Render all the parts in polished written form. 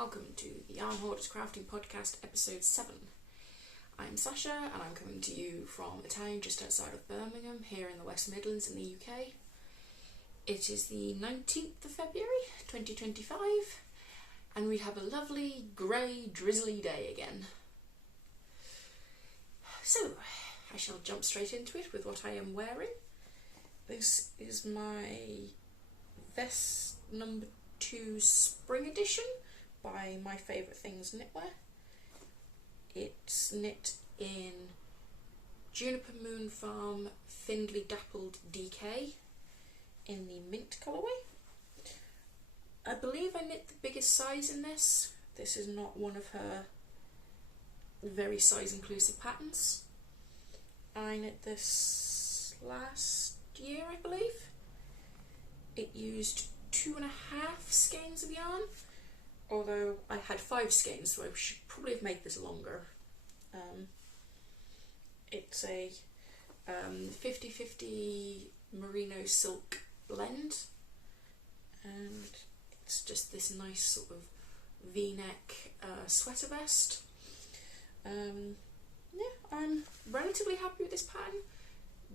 welcome to the Yarn Hoarders Crafting Podcast, episode 7. I'm Sasha and I'm coming to you from a town just outside of Birmingham, here in the West Midlands in the UK. It is the 19th of February 2025 and we have a lovely grey drizzly day again. So I shall jump straight into it with what I am wearing. This is my vest number 2 spring edition by My Favourite Things Knitwear. It's knit in Juniper Moon Farm Findley Dappled DK in the mint colourway. I believe I knit the biggest size in this. This is not one of her very size inclusive patterns. I knit this last year, I believe. It used 2.5 skeins of yarn, although I had 5 skeins, so I should probably have made this longer. It's a 50-50 merino silk blend, and it's just this nice sort of V-neck sweater vest. Yeah, I'm relatively happy with this pattern.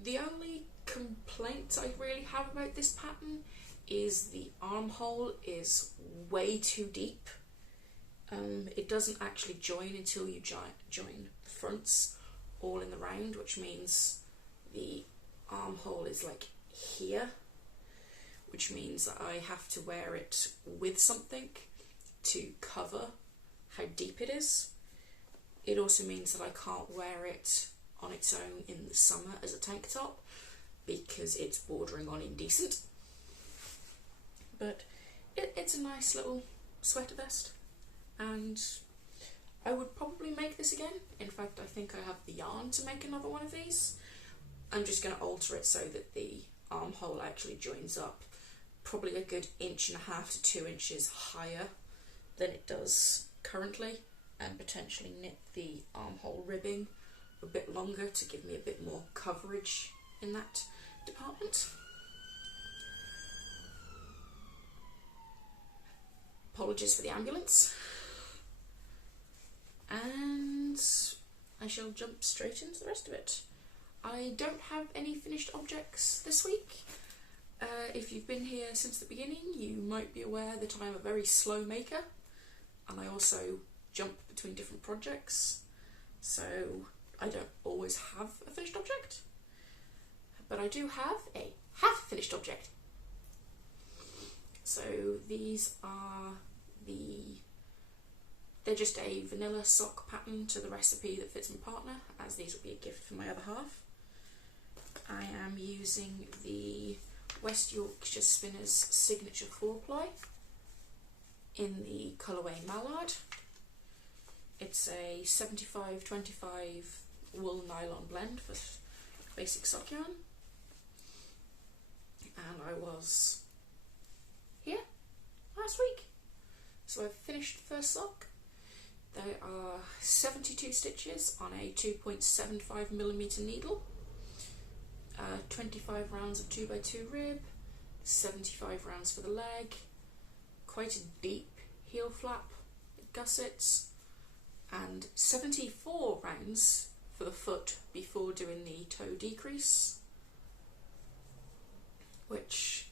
The only complaint I really have about this pattern is the armhole is way too deep. It doesn't actually join until you join the fronts all in the round, which means the armhole is like here, which means that I have to wear it with something to cover how deep it is. It also means that I can't wear it on its own in the summer as a tank top because it's bordering on indecent. But it's a nice little sweater vest, and I would probably make this again. In fact, I think I have the yarn to make another one of these. I'm just going to alter it so that the armhole actually joins up probably a good 1.5 to 2 inches higher than it does currently, and potentially knit the armhole ribbing a bit longer to give me a bit more coverage in that department. Apologies for the ambulance. And I shall jump straight into the rest of it. I don't have any finished objects this week. If you've been here since the beginning, you might be aware that I'm a very slow maker, and I also jump between different projects, so I don't always have a finished object. But I do have a half-finished object. So these are they're just a vanilla sock pattern to the recipe that fits my partner, as these will be a gift for my other half. I am using the West Yorkshire Spinners Signature 4-ply in the colourway Mallard. It's a 75-25 wool nylon blend for basic sock yarn. And I was here last week, so I've finished the first sock. There are 72 stitches on a 2.75mm needle, 25 rounds of 2x2 rib, 75 rounds for the leg, quite a deep heel flap, gussets, and 74 rounds for the foot before doing the toe decrease, which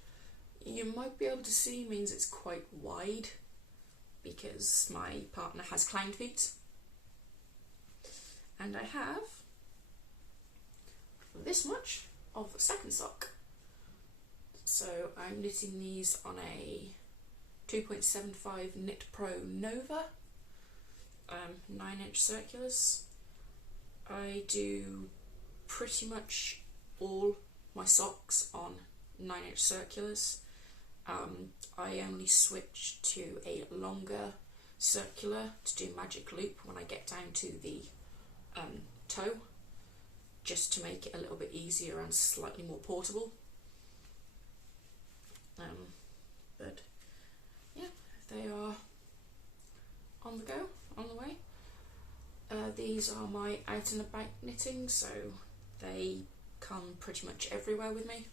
you might be able to see means it's quite wide because my partner has clown feet. And I have this much of the second sock. So I'm knitting these on a 2.75 Knit Pro Nova 9-inch circulars. I do pretty much all my socks on 9-inch circulars. I only switch to a longer circular to do magic loop when I get down to the toe, just to make it a little bit easier and slightly more portable. But yeah, they are on the go, on the way. These are my out and about knitting, so they come pretty much everywhere with me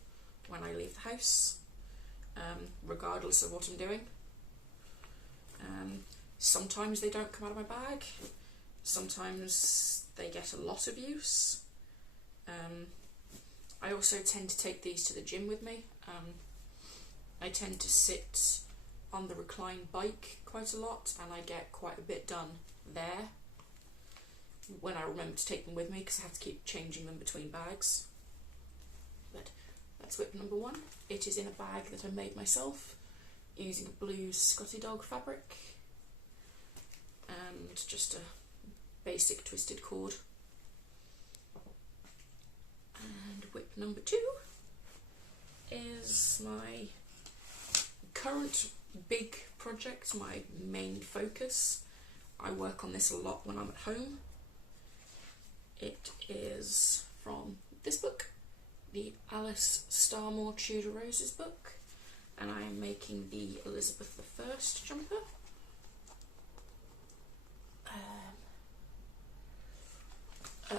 when I leave the house, regardless of what I'm doing. Sometimes they don't come out of my bag, sometimes they get a lot of use. I also tend to take these to the gym with me. I tend to sit on the recline bike quite a lot, and I get quite a bit done there when I remember to take them with me, because I have to keep changing them between bags. But that's whip number 1. It is in a bag that I made myself using a blue Scotty dog fabric and just a basic twisted cord. And whip number 2 is my current big project, my main focus. I work on this a lot when I'm at home. It is from this book, the Alice Starmore Tudor Roses book, and I am making the Elizabeth I jumper.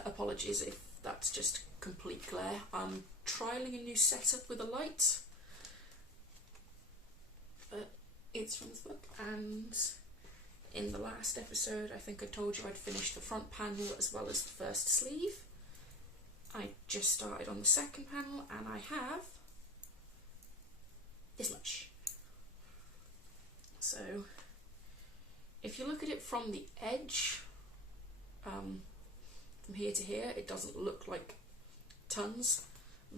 Apologies if that's just complete glare. I'm trialling a new setup with a light, but it's from this book. And in the last episode, I think I told you I'd finished the front panel as well as the first sleeve. I just started on the second panel, and I have this much. So if you look at it from the edge, from here to here, it doesn't look like tons,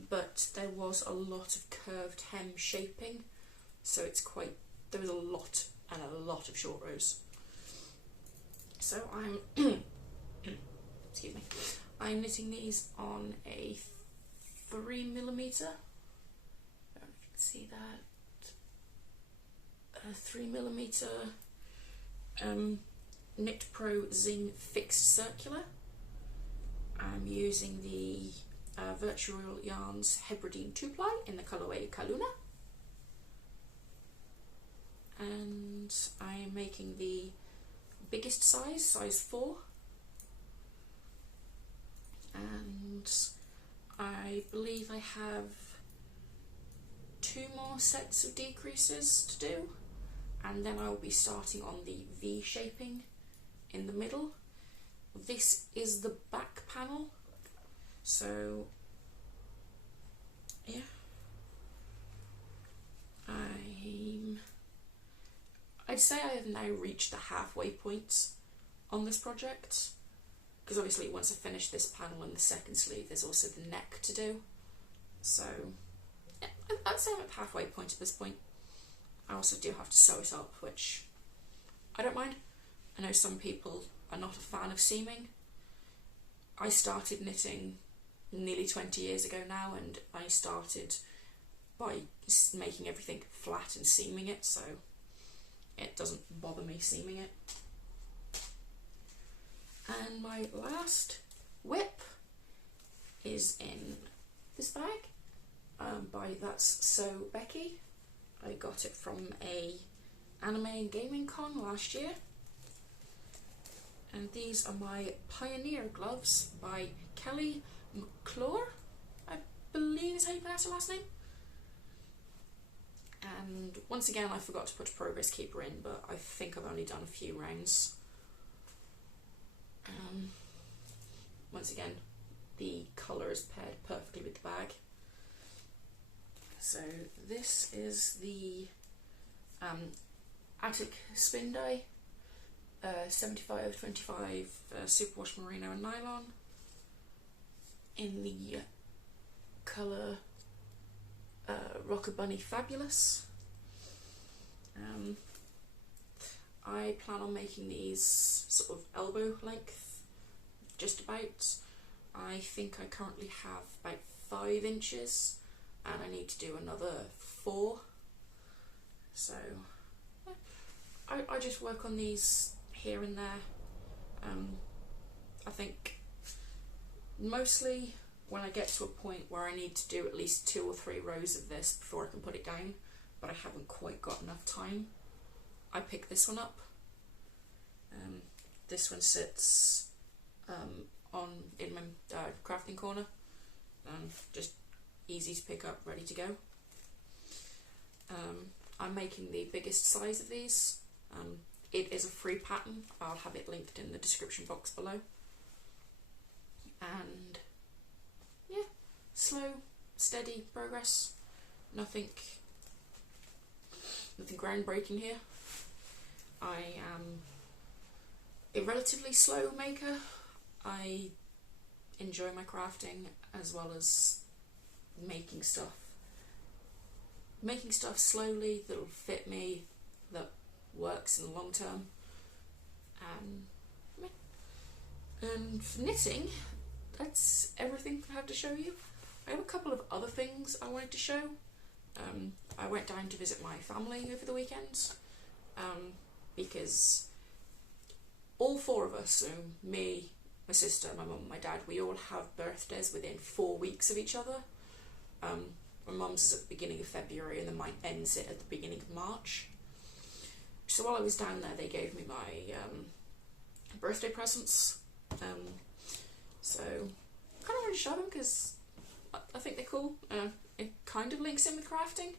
but there was a lot of curved hem shaping, so it's quite, there was a lot and a lot of short rows. So I'm excuse me, I'm knitting these on a 3mm, I don't know if you can see that, a 3mm Knit Pro Zing Fixed Circular. I'm using the Virtual Yarns Hebridean 2-ply in the colourway Calluna, and I'm making the biggest size, size 4, and I believe I have 2 more sets of decreases to do, and then I'll be starting on the V shaping in the middle. This is the back panel, so yeah, I'd say I have now reached the halfway point on this project, because obviously once I finish this panel and the second sleeve, there's also the neck to do. So yeah, I'd say I'm at the halfway point at this point. I also do have to sew it up, which I don't mind. I know some people are not a fan of seaming. I started knitting nearly 20 years ago now, and I started by making everything flat and seaming it, so it doesn't bother me seaming it. And my last whip is in this bag by That's So Becky. I got it from a anime and gaming con last year. And these are my Pioneer gloves by Kelly McClure, I believe is how you pronounce her last name. And once again, I forgot to put a progress keeper in, but I think I've only done a few rounds. Once again, the colour is paired perfectly with the bag. So this is the Attic Spin Dye 75/25 superwash merino and nylon in the colour Rocker Bunny Fabulous. I plan on making these sort of elbow length, just about. I think I currently have about 5 inches, and I need to do another 4. So I just work on these here and there. I think mostly when I get to a point where I need to do at least 2 or 3 rows of this before I can put it down, but I haven't quite got enough time, I pick this one up. This one sits in my crafting corner, just easy to pick up, ready to go. I'm making the biggest size of these. It is a free pattern. I'll have it linked in the description box below. And yeah, slow, steady progress. Nothing groundbreaking here. I am a relatively slow maker. I enjoy my crafting as well as making stuff slowly that'll fit me, that works in the long term. And for knitting, that's everything I have to show you. I have a couple of other things I wanted to show. I went down to visit my family over the weekend because all four of us, so me, my sister, my mum, my dad, we all have birthdays within 4 weeks of each other. My mum's is at the beginning of February and then mine ends it at the beginning of March. So while I was down there, they gave me my birthday presents. So I kind of want to show them because I think they're cool. It kind of links in with crafting.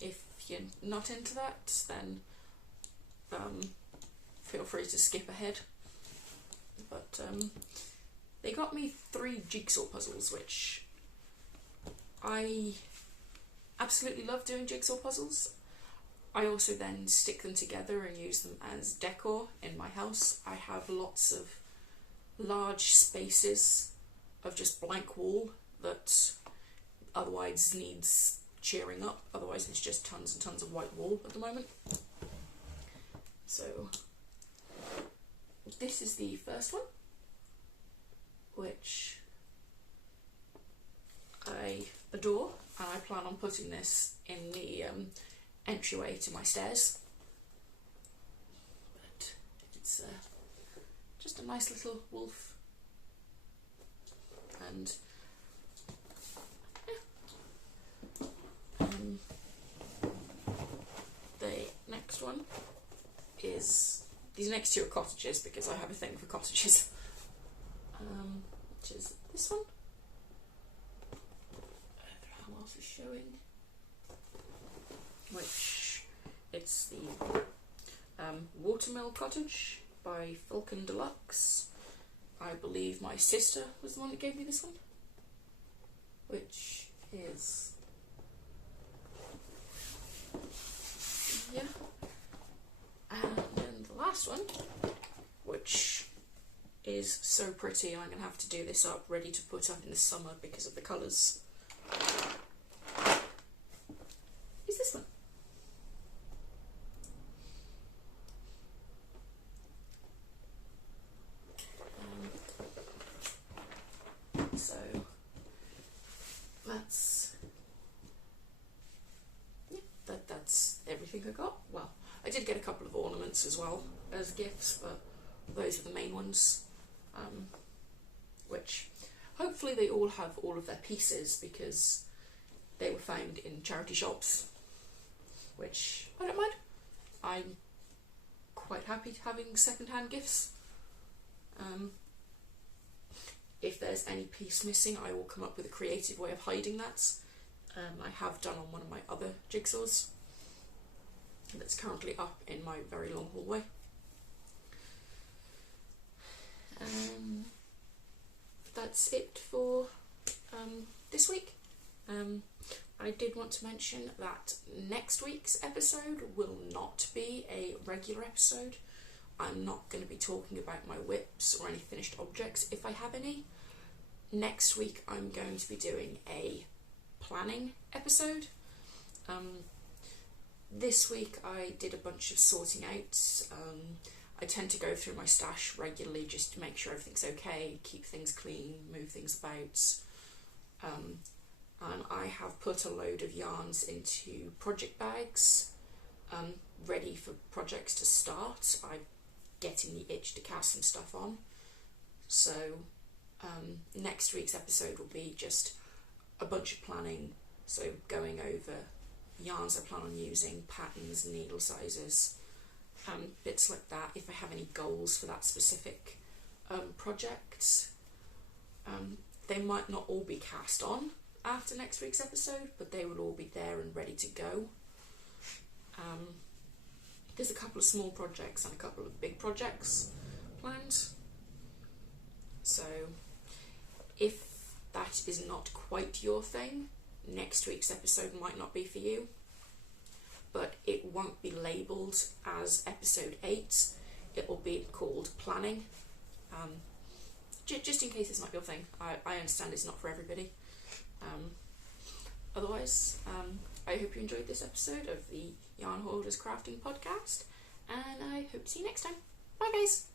If you're not into that, then feel free to skip ahead. But they got me 3 jigsaw puzzles, which I absolutely love doing jigsaw puzzles. I also then stick them together and use them as decor in my house. I have lots of large spaces of just blank wall that otherwise needs cheering up. Otherwise it's just tons and tons of white wall at the moment. So this is the first one, which I adore, and I plan on putting this in the entryway to my stairs. But it's just a nice little wolf, and yeah. The next one is, these next two are cottages because I have a thing for cottages, which is this one. How else is showing? Which it's the Watermill Cottage by Falcon Deluxe. I believe my sister was the one that gave me this one, which is, yeah. And then the last one, which is so pretty, I'm going to have to do this up ready to put up in the summer because of the colours, is this one. So that's everything I got. Well, I did get a couple of ornaments as well as gifts, but those are the main ones, which hopefully they all have all of their pieces because they were found in charity shops, which I don't mind. I'm quite happy having second-hand gifts. If there's any piece missing, I will come up with a creative way of hiding that. I have done on one of my other jigsaws that's currently up in my very long hallway. That's it for this week. I did want to mention that next week's episode will not be a regular episode. I'm not going to be talking about my whips or any finished objects if I have any. Next week I'm going to be doing a planning episode. This week I did a bunch of sorting out. I tend to go through my stash regularly just to make sure everything's okay, keep things clean, move things about. And I have put a load of yarns into project bags, ready for projects to start. I'm getting the itch to cast some stuff on. So next week's episode will be just a bunch of planning, so going over yarns I plan on using, patterns, needle sizes, bits like that, if I have any goals for that specific project. They might not all be cast on after next week's episode, but they will all be there and ready to go. There's a couple of small projects and a couple of big projects planned. So if that is not quite your thing, next week's episode might not be for you, but it won't be labelled as episode 8. It will be called planning. Just in case it's not your thing. I understand it's not for everybody. Otherwise, I hope you enjoyed this episode of the Yarn Hoarders Crafting Podcast, and I hope to see you next time. Bye guys!